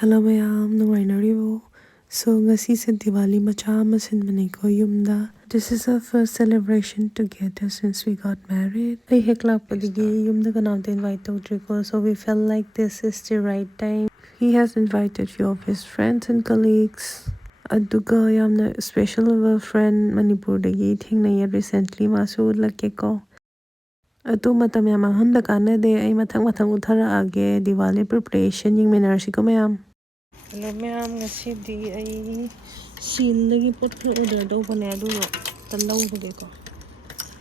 Hello mayam, nungainaribo. So ngasi Diwali macha ama sinmani ko yumda. This is our first celebration together since we got married. I heklak padigi yumda kanamte invite tawdriko, so we felt like this is the right time. He has invited few of his friends and colleagues. Aduga yamna special of a friend Manipur dagi thingnay recently masu lakeko. Atu matam yamang handa kana de ay matang uthara age Diwali preparation yung minarsi ko mayam. Hello mayam, ngasidi ay Shein lagi pot ko order daw pa na dulo. Tanaw bagay ko.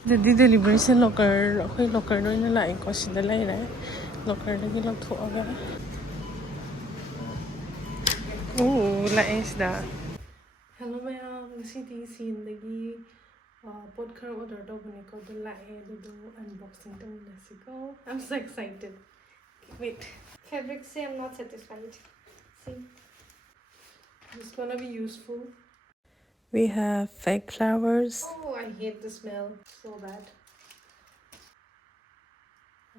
Dadi delivery sa locker. Okay, locker no inalain ko sila lay na. Locker lagi lang to aga. Ooh, lais da. Hello mayam, ngasidi Shein lagi pot ko order daw pa ko dala do unboxing daw na ko. I'm so excited. Wait. Fabric say I'm not satisfied. See? It's gonna be useful. We have fake flowers. Oh, I hate the smell so bad.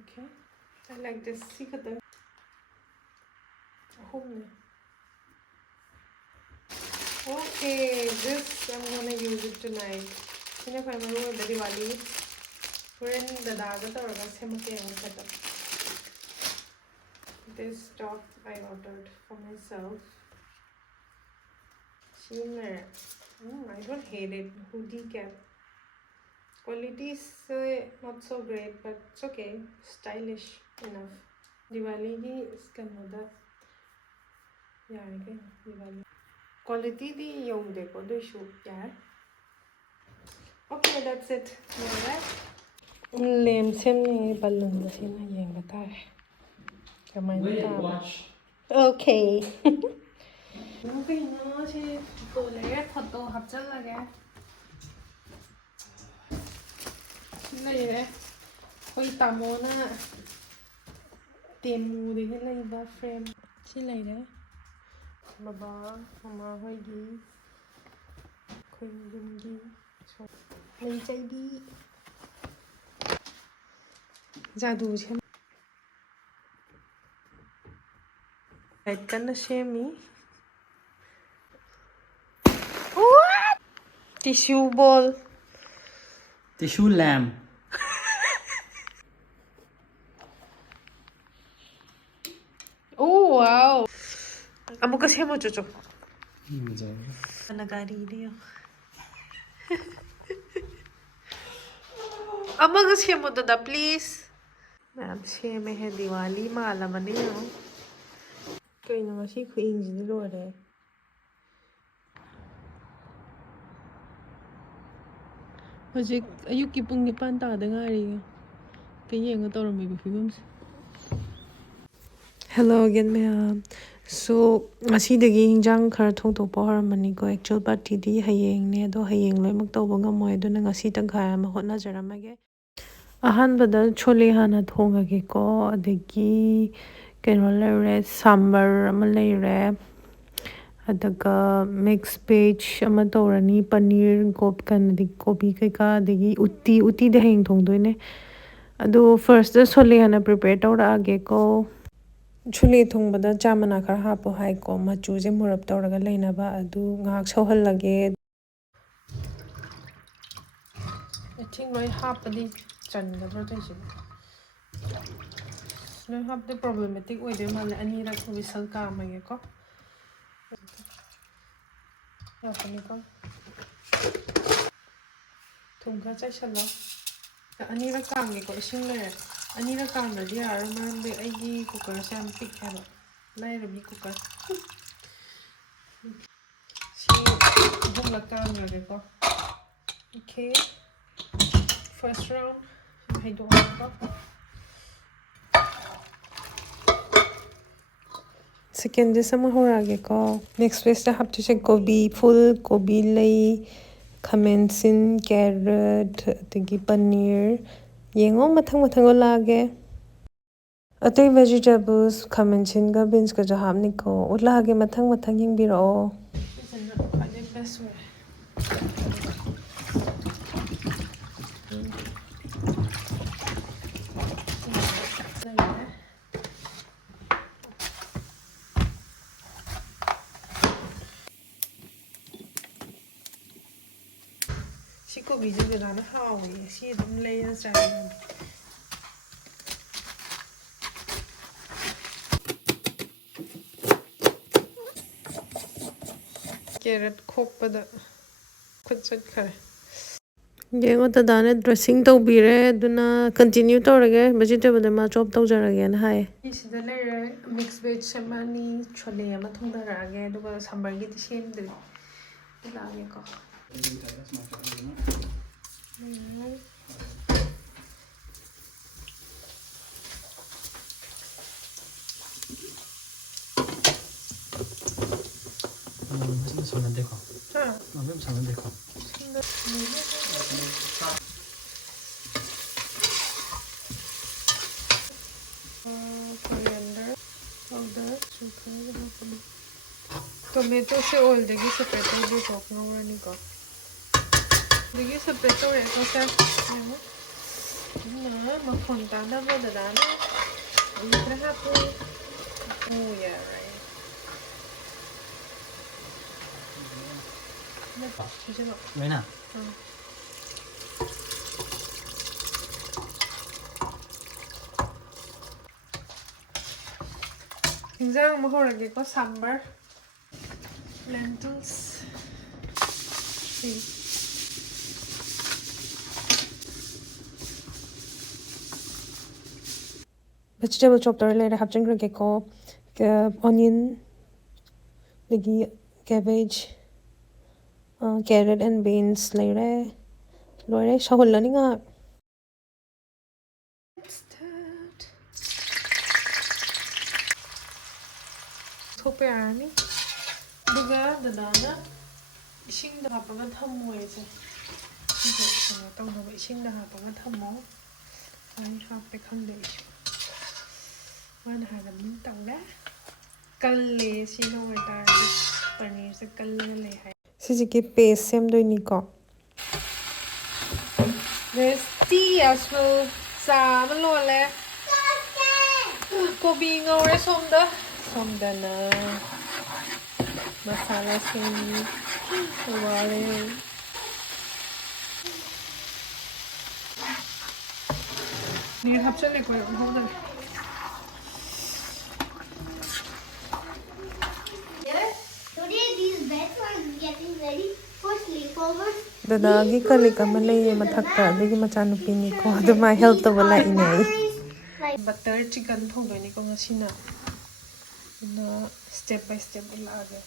Okay. I like this. See what the Okay, this I'm gonna use it tonight. Sina pa maru the Diwali. We're in the daga toraga semake setup. This top I ordered for myself. Shimmer. I don't hate it. Hoodie cap. Quality is not so great, but it's okay. Stylish enough. Diwali ki iskanoda. Yeah, okay. Diwali. Quality di yung deko do shoot yeah. Okay, that's it. Lem sem ni balloon na sina yang batay. Kamay na watch. Okay. Okay na si tole photo 합작하게. 신나이래. 거의 다 모나 데모데 해라이바 프레임. 신나이래. Baba, mama hoigi. Khoi yumgi. So, lay chai đi. Jadu xem. Right kana shemi. What? Tissue ball. Tissue lamp. Oh wow. Amuka semo jojo. Enjoy. Nagari niyo. Amaga semo dada please. Ma'am seme hai Diwali maalaman niyo. Kaya na kasi kuingin nilo ore. Hojik ayuk ki pung nipan ta da ngari. Kaya nga tawramay bifibams. Hello again ma'am. So, asidagi hingjang khara thongtokpa haramani ko actual party di hayeng ne do hayeng loimak tawba ngamoy do na ngasi tangkhaya ma hotnajaramage. Ahanbada chole hana thongage ko adagi keno lere sambar ama lere adaga mix page ama tawrani paneer gob kanadi gobi kaika adagi utti de hayeng thongdoine. Ado first da chole hana prepare tawrage ko Chule thongbada chamana khar hapo hai ko machu je murab tawraga leina ba adu ngak sohal lage. I think my hapadi chanda protection. No have the problematic way de mal ani rak whistle ka mage ko. Ya pani ko. Thongga chai sala. Ani rak kam ge ko sing le. Ani rak kam da dia ar man be ai gi cooker sam pick ha ba. Lai ra bi cooker. Si bung la kam ge ko. Okay. First round. I don't have Second is sama horage ko. Next phase I have to check gobi, full gobi lay, commencing carrot, tigi paneer. Yengo matang lage. Atay vegetables commencing ga beans ka jahamni ko. Ulage matang yung biro. This is not quite the best way. ꯊꯣꯛꯕꯤꯁꯦ ꯗꯗꯥꯅ ꯍꯥꯎꯋꯦ ꯁꯤ ꯑꯗꯨꯝ ꯂꯩꯔ ꯆꯥꯏ carrot ꯈꯣꯛꯄꯗ ꯈꯨꯠ ꯆꯠꯈꯔꯦ ꯌꯦꯡꯉꯣ ꯗꯗꯥꯅ dressing ꯇꯧꯕꯤꯔꯦ ꯑꯗꯨꯅ continue ꯇꯧꯔꯒꯦ ꯚꯦꯖꯤꯇꯦꯕꯜꯗ ꯃꯥ ꯆꯣꯞ ꯇꯧꯖꯔꯒꯦꯅ ꯍꯥꯏꯌꯦ ꯁꯤꯗ ꯂꯩꯔꯦ ꯃꯤꯛꯁ ꯚꯦꯖ ꯑꯃ ꯑꯅꯤ ꯁꯣꯂꯦ ꯑꯃ ꯊꯣꯡꯊꯔꯛꯑꯒꯦ ꯑꯗꯨꯒ ꯁꯝꯕꯔꯒꯤꯗꯤ ꯁꯦꯝꯗ꯭ꯔꯤ ꯂꯥꯛꯑꯒꯦꯀꯣ Sana dekho. Mabem sana dekho. Coriander powder, sugar, tomato se oil degi separate tawdi thok ngawrani ko. Degi separate tawre ko sa. Na makhon tana ba dadana. Ikra hapo. Oh yeah, right. Wena. Hinjang mo horage ko sambar. Lentils. See. Vegetable chop tawre later hapchang ko onion, lagi cabbage, carrot and beans later. Lore shahulani nga. Sope arani. Duga dadana ising da hapaga thammo ese. Ise tawna ba ising da hapaga thammo. Ani hape khande isu. Wan hada min tawda. Kalle sino wata paneer se kalle le hai. Sisi ki paste sem doi ni ko. There's tea as well. Sa malole. Kobi ngawre somda. Somda na. Masala semi. Wale. Ni hapchale ko hoda. Today these beds are getting ready for sleepovers. Dadagi kalika malay mathakta adigi machanupi ni ko aduma health to wala inai. Butter chicken thongdoi ni ko ngasina. Na step by step ulage.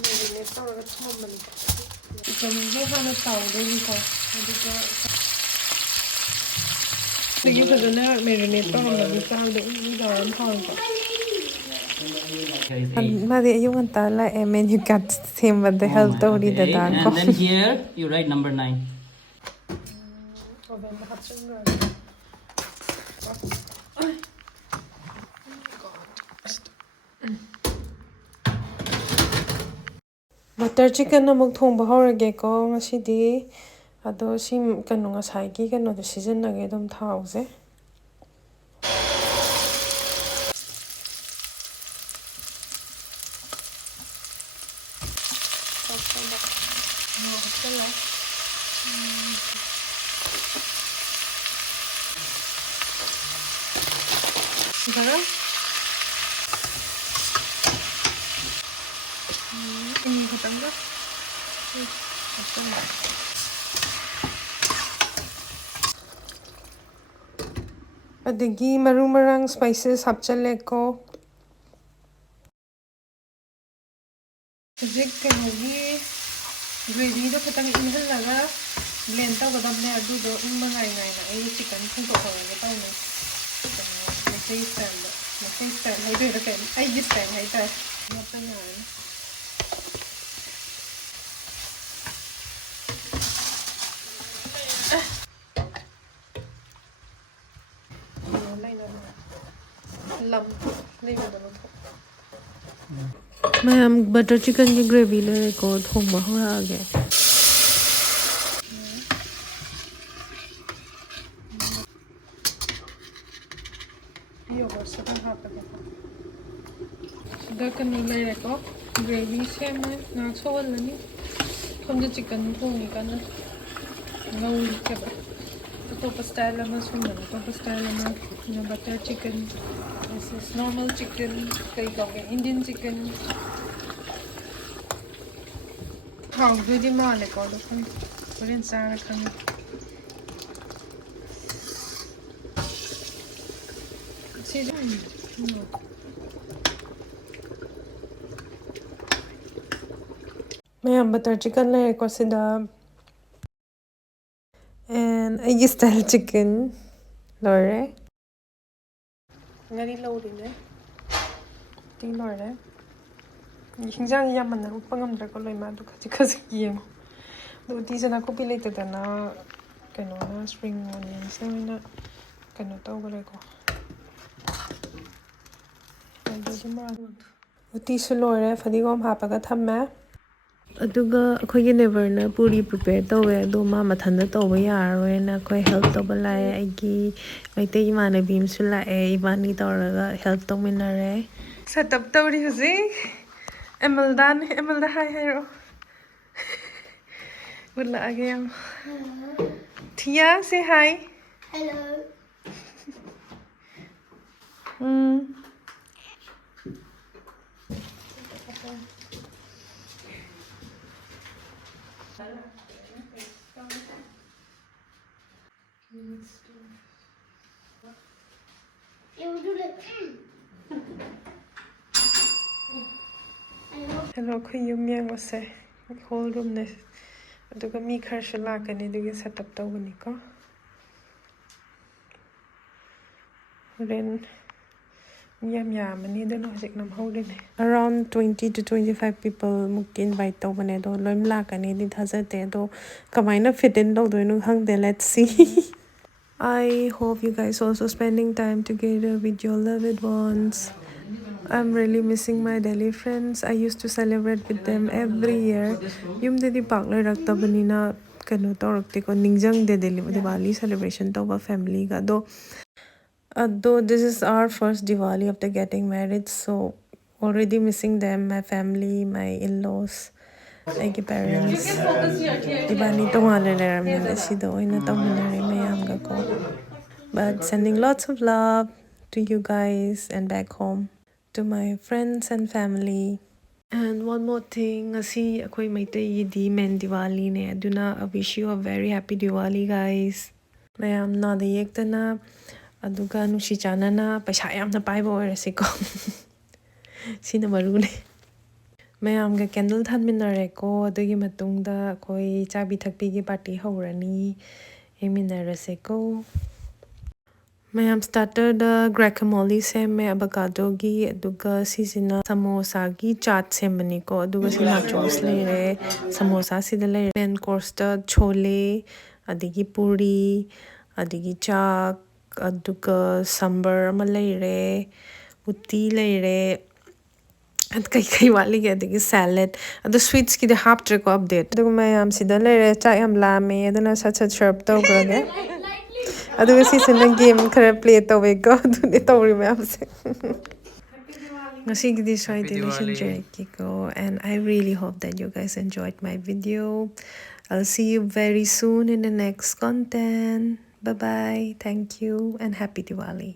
Marinate tawra thomani. Chicken ge hana tawde ni ko. Aduga Digi fadana marinate tawra ni tawde ni garam hawi ko. Madi yung antala menu cut same with the health story the dan ko. And then here you write number 9. Butter chicken amuk thongba horage ko ngasidi ado sim kanu ngasai gi kanu do sizinage dum thause. Sekarang ini ketambah adagi maru marang spices hapchale ko hujik kanogi gravy do khatang inhalaga blend tawgadamne adudo imbangai ngai na ai chicken thong to horage tawne Masay style hay do kan ai gi style hay ta mata ngai Ma'am, butter chicken की gravy ले को थोंबा हो आगे यो बस अपन हाथ पे दो कन्नू ले को gravy से मैं ना छोड़ लेनी ꯁꯣꯝꯗ ꯆꯤꯛꯀꯟ ꯊꯣꯡꯉꯤ ꯀꯟꯅ ꯉꯧꯔꯤꯕ ꯑꯇꯣꯞꯄ ꯁ꯭ꯇꯥꯏꯜ ꯑꯃ ꯁꯣꯝꯗꯅ ꯑꯇꯣꯞꯄ ꯁ꯭ꯇꯥꯏꯜ ꯑꯃ butter chicken this is normal chicken ꯀꯩ ꯀꯧꯒꯦ Indian chicken ꯍꯥꯎꯗꯣꯏꯗꯤ ꯃꯥꯜꯂꯦꯀꯣ ꯑꯗꯣ ꯈꯪꯗꯦ ꯍꯣꯔꯦꯟ ꯆꯥꯔ ꯈꯪꯉꯦ ꯁꯤꯁꯨ ꯃꯌꯥꯝ ꯕꯇꯔ ꯆꯤꯛꯀꯟ ꯂꯩꯔꯦꯀꯣ ꯁꯤꯗ and ꯑꯩꯒꯤ ꯁ꯭ꯇꯥꯏꯜ ꯆꯤꯛꯀꯟ ꯂꯣꯏꯔꯦ ꯉꯥꯔꯤ ꯂꯧꯔꯤꯅꯦ ꯎꯇꯤ ꯂꯣꯏꯔꯦ ꯍꯤꯟꯖꯥꯡ ꯌꯥꯝꯃꯟꯅ ꯎꯠꯄ ꯉꯝꯗ꯭ꯔꯦꯀꯣ ꯂꯣꯏꯃꯛ ꯑꯗꯨ ꯈꯖꯤꯛ ꯈꯖꯤꯛ ꯌꯦꯡꯉꯣ ꯑꯗꯣ ꯎꯇꯤꯁꯦ ꯅꯥꯀꯨꯞꯄꯤ ꯂꯩꯇꯗꯅ ꯀꯩꯅꯣꯅ ꯁꯄ꯭ꯔꯤꯡ ꯑꯣꯅꯤꯌꯟꯁꯅ ꯑꯣꯏꯅ ꯀꯩꯅꯣ ꯇꯧꯈ꯭ꯔꯦꯀꯣ ꯎꯇꯤꯁꯨ ꯂꯣꯏꯔꯦ ꯐꯗꯤꯒꯣꯝ ꯍꯥꯞꯄꯒ ꯊꯝꯃꯦ ꯑꯗꯨꯒ ꯑꯩꯈꯣꯏꯒꯤ ꯅꯦꯕꯔꯅ ꯄꯨꯔꯤ ꯄ꯭ꯔꯤꯄꯦꯌꯔ ꯇꯧꯋꯦ ꯑꯗꯣ ꯃꯥ ꯃꯊꯟꯇ ꯇꯧꯕ ꯌꯥꯔꯔꯣꯏꯅ ꯑꯩꯈꯣꯏ ꯍꯦꯜꯞ ꯇꯧꯕ ꯂꯥꯛꯑꯦ ꯑꯩꯒꯤ ꯃꯩꯇꯩ ꯏꯃꯥꯟꯅꯕꯤ ꯑꯃꯁꯨ ꯂꯥꯛꯑꯦ ꯏꯕꯥꯅꯤ ꯇꯧꯔꯒ ꯍꯦꯜꯞ ꯇꯧꯃꯤꯟꯅꯔꯦ ꯁꯦꯠ ꯑꯞ ꯇꯧꯔꯤ ꯍꯧꯖꯤꯛ ꯑꯦꯃꯜꯗꯥꯅꯦ ꯑꯦꯃꯜꯗꯥ ꯍꯥꯏ ꯍꯥꯏꯔꯛꯑꯣ ꯎꯠꯂꯛꯑꯒꯦ ꯌꯥꯝ ꯊꯤꯌꯥ ꯁꯦ ꯍꯥꯏ Hello. You do like. Hello ꯑꯩꯈꯣꯏ ꯌꯨꯝ ꯌꯦꯡꯉꯨꯁꯦ ꯍꯣꯜ ꯔꯨꯝꯅꯦ ꯑꯗꯨꯒ ꯃꯤ ꯈꯔꯁꯨ ꯂꯥꯛꯀꯅꯤ ꯑꯗꯨꯒꯤ ꯁꯦꯠ ꯑꯞ ꯇꯧꯕꯅꯤꯀꯣ ꯍꯣꯔꯦꯟ ꯃꯤ ꯌꯥꯝ ꯌꯥꯝꯃꯅꯤ ꯑꯗꯨꯅ ꯍꯧꯖꯤꯛ ꯅꯝꯍꯧꯔꯤꯅꯦ ꯑꯔꯥꯎꯟ 20 to 25 people ꯃꯨꯛꯀꯤ ꯏꯟꯚꯥꯏꯠ ꯇꯧꯕꯅꯦ ꯑꯗꯣ ꯂꯣꯏ ꯂꯥꯛꯀꯅꯤꯗꯤ ꯊꯥꯖꯗꯦ ꯑꯗꯣ ꯀꯃꯥꯏꯅ ꯐꯤꯠ ꯏꯟ ꯇꯧꯗꯣꯏꯅꯣ ꯈꯪꯗꯦ let's see I hope you guys also spending time together with your loved ones. I'm really missing my Delhi friends. I used to celebrate with them every year. Yumdadi pak ꯂꯩꯔꯛꯇꯕꯅꯤꯅ kano tawrakteko ningjangde Diwali celebration tawba family ga do this is our first Diwali after getting married, so already missing them, my family, my in-laws, my parents. Ibani tongale leramne sida oina tawminare mayamga ko. But sending lots of love to you guys and back home, to my friends and family. And one more thing, ngasi akhoi maitai di men Diwali ne aduna I wish you a very happy Diwali guys. Mayam na da yektana aduga nushi chanana paisa yamna paiba oirasiko. Sina marune. ꯃꯌꯥꯝꯒ candle ꯊꯥꯟꯃꯤꯟꯅꯔꯦꯀꯣ ꯑꯗꯨꯒꯤ ꯃꯇꯨꯡꯗ ꯑꯩꯈꯣꯏ ꯆꯥꯕꯤ ꯊꯛꯄꯤꯒꯤ party ꯍꯧꯔꯅꯤ ꯌꯦꯡꯃꯤꯟꯅꯔꯁꯦꯀꯣ ꯃꯌꯥꯝ ꯁ꯭ꯇꯥꯔꯇꯔꯗ ꯒ꯭ꯔꯦꯀꯃꯣꯂꯤ ꯁꯦꯝꯃꯦ ꯑꯕꯀꯥꯗꯣꯒꯤ ꯑꯗꯨꯒ ꯁꯤꯁꯤꯅ ꯁꯃꯣꯁꯥꯒꯤ ꯆꯥꯠ ꯁꯦꯝꯕꯅꯤꯀꯣ ꯑꯗꯨꯒ ꯁꯤ ꯅꯥꯆꯣꯁ ꯂꯩꯔꯦ ꯁꯃꯣꯁꯥ ꯁꯤꯗ ꯂꯩꯔꯦ ꯃꯦꯟ ꯀꯣꯔꯁꯇ ꯁꯣꯂꯦ ꯑꯗꯒꯤ ꯄꯨꯔꯤ ꯑꯗꯒꯤ ꯆꯥꯛ ꯑꯗꯨꯒ ꯁꯝꯕꯔ ꯑꯃ ꯂꯩꯔꯦ ꯎꯇꯤ ꯂꯩꯔꯦ ꯀꯩ ꯋꯥꯠꯂꯤꯒꯦ ꯑꯗꯒꯤ ꯁꯦꯂꯦꯠ ꯑꯗꯣ ꯁ꯭ꯋꯤꯠꯁꯀꯤꯗꯤ ꯍꯥꯞꯇ꯭ꯔꯦꯀꯣ ꯑꯞꯗꯦꯠ ꯑꯗꯨꯒ ꯃꯌꯥꯝ ꯁꯤꯗ ꯂꯩꯔꯦ ꯆꯥꯛ ꯌꯥꯝ ꯂꯥꯝꯃꯦ ꯑꯗꯨꯅ ꯁꯠ ꯁꯠ ꯁꯔꯞ ꯇꯧꯈ꯭ꯔꯒꯦ ꯑꯗꯨꯒ ꯁꯤꯁꯤꯅ ꯒꯦꯝ ꯈꯔ ꯄ꯭ꯂꯦ ꯇꯧꯋꯦꯀꯣ ꯑꯗꯨꯅꯦ ꯇꯧꯔꯤ ꯃꯌꯥꯝꯁꯦ ngasigidi swaide loisinjirayko and I really hope that you guys enjoyed my video. I'll see you very soon in the next content. Bye bye, thank you and happy Diwali.